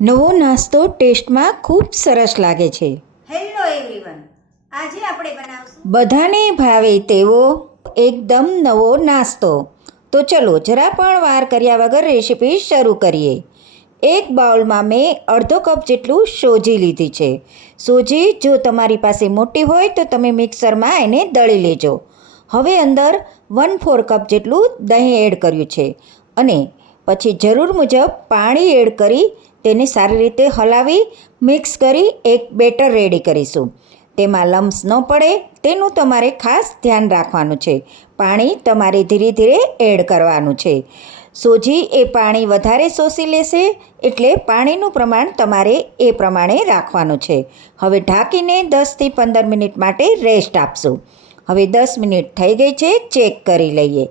નવો નાસ્તો ટેસ્ટમાં ખૂબ સરસ લાગે છે. હેલો એવરીવન, આજે આપણે બનાવશું બધાને ભાવે તેવો એકદમ નવો નાસ્તો. તો ચલો જરા પણ વાર કર્યા વગર રેસીપી શરૂ કરીએ. એક બાઉલમાં મેં અડધો કપ જેટલું સોજી લીધી છે. સોજી જો તમારી પાસે મોટી હોય તો તમે મિક્સરમાં એને દળી લેજો. હવે અંદર 1/4 કપ જેટલું દહીં એડ કર્યું છે અને પછી જરૂર મુજબ પાણી એડ કરી તેને સારી રીતે હલાવી મિક્સ કરી એક બેટર રેડી કરીશું. તેમાં લમ્સ ન પડે તેનું તમારે ખાસ ધ્યાન રાખવાનું છે. પાણી તમારે ધીરે ધીરે એડ કરવાનું છે. સોજી એ પાણી વધારે શોષી લેશે એટલે પાણીનું પ્રમાણ તમારે એ પ્રમાણે રાખવાનું છે. હવે ઢાંકીને 10થી 15 મિનિટ માટે રેસ્ટ આપશું. હવે 10 મિનિટ થઈ ગઈ છે, ચેક કરી લઈએ.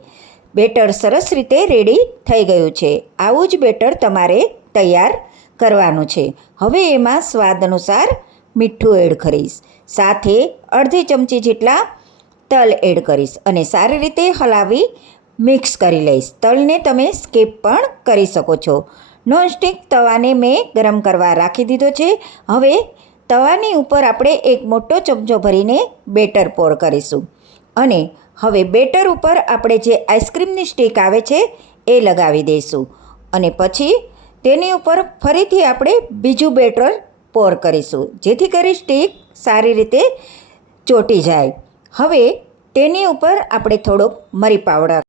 બેટર સરસ રીતે રેડી થઈ ગયું છે. આવું જ બેટર તમારે તૈયાર કરવાનું છે. હવે એમાં સ્વાદ અનુસાર મીઠું એડ કરીશ, સાથે અડધી ચમચી જેટલા તલ એડ કરીશ અને સારી રીતે હલાવી મિક્સ કરી લઈશ. તલને તમે સ્કીપ પણ કરી શકો છો. નોનસ્ટિક તવાને મેં ગરમ કરવા રાખી દીધો છે. હવે તવાની ઉપર આપણે એક મોટો ચમચો ભરીને બેટર પોર કરીશું અને હવે બેટર ઉપર આપણે જે આઈસ્ક્રીમની સ્ટીક આવે છે એ લગાવી દઈશું અને પછી તેની ઉપર ફરીથી આપણે બીજું બેટર પોર કરીશું, જેથી કરી સ્ટીક સારી રીતે ચોંટી જાય. હવે તેની ઉપર આપણે થોડોક મરી પાવડર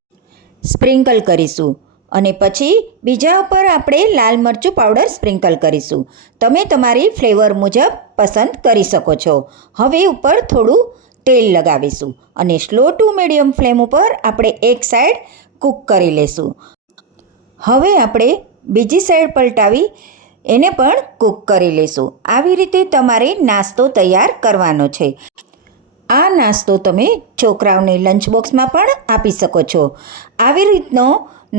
સ્પ્રિંકલ કરીશું અને પછી બીજા ઉપર આપણે લાલ મરચું પાવડર સ્પ્રિંકલ કરીશું. તમે તમારી ફ્લેવર મુજબ પસંદ કરી શકો છો. હવે ઉપર થોડું તેલ લગાવીશું અને સ્લો ટુ મીડિયમ ફ્લેમ ઉપર આપણે એક સાઈડ કૂક કરી લઈશું. હવે આપણે બીજી સાઈડ પલટાવી એને પણ કૂક કરી લઈશું. આવી રીતે તમારે નાસ્તો તૈયાર કરવાનો છે. આ નાસ્તો તમે છોકરાઓને લંચ બોક્સમાં પણ આપી શકો છો. આવી રીતનો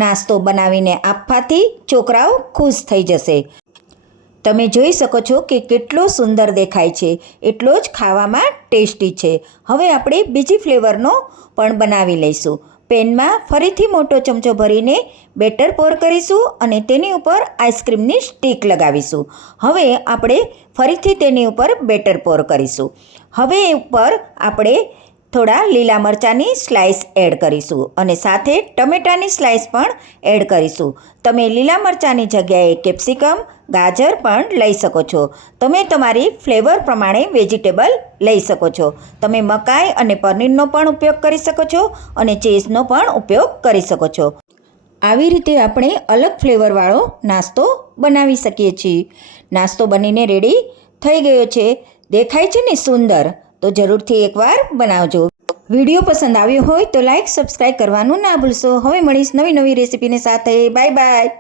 નાસ્તો બનાવીને આપવાથી છોકરાઓ ખુશ થઈ જશે. તમે જોઈ શકો છો કે કેટલો સુંદર દેખાય છે, એટલો જ ખાવામાં ટેસ્ટી છે. હવે આપણે બીજી ફ્લેવરનો પણ બનાવી લઈશું. પેનમાં ફરીથી મોટો ચમચો ભરીને બેટર પોર કરીશું અને તેની ઉપર આઈસ્ક્રીમની સ્ટીક લગાવીશું. હવે આપણે ફરીથી તેની ઉપર બેટર પોર કરીશું. હવે ઉપર આપણે થોડા લીલા મરચાંની સ્લાઇસ એડ કરીશું અને સાથે ટમેટાની સ્લાઇસ પણ એડ કરીશું. તમે લીલા મરચાંની જગ્યાએ કેપ્સિકમ, ગાજર પણ લઈ શકો છો. તમે તમારી ફ્લેવર પ્રમાણે વેજીટેબલ લઈ શકો છો. તમે મકાઈ અને પનીરનો પણ ઉપયોગ કરી શકો છો અને ચીઝનો પણ ઉપયોગ કરી શકો છો. આવી રીતે આપણે અલગ ફ્લેવરવાળો નાસ્તો બનાવી શકીએ છીએ. નાસ્તો બનીને રેડી થઈ ગયો છે. દેખાય છે ને સુંદર? તો જરૂરથી એકવાર બનાવજો. વિડીયો પસંદ આવ્યો હોય તો લાઈક, સબસ્ક્રાઈબ કરવાનું ના ભૂલશો. હવે મળીશ નવી રેસીપીની સાથે. Bye bye.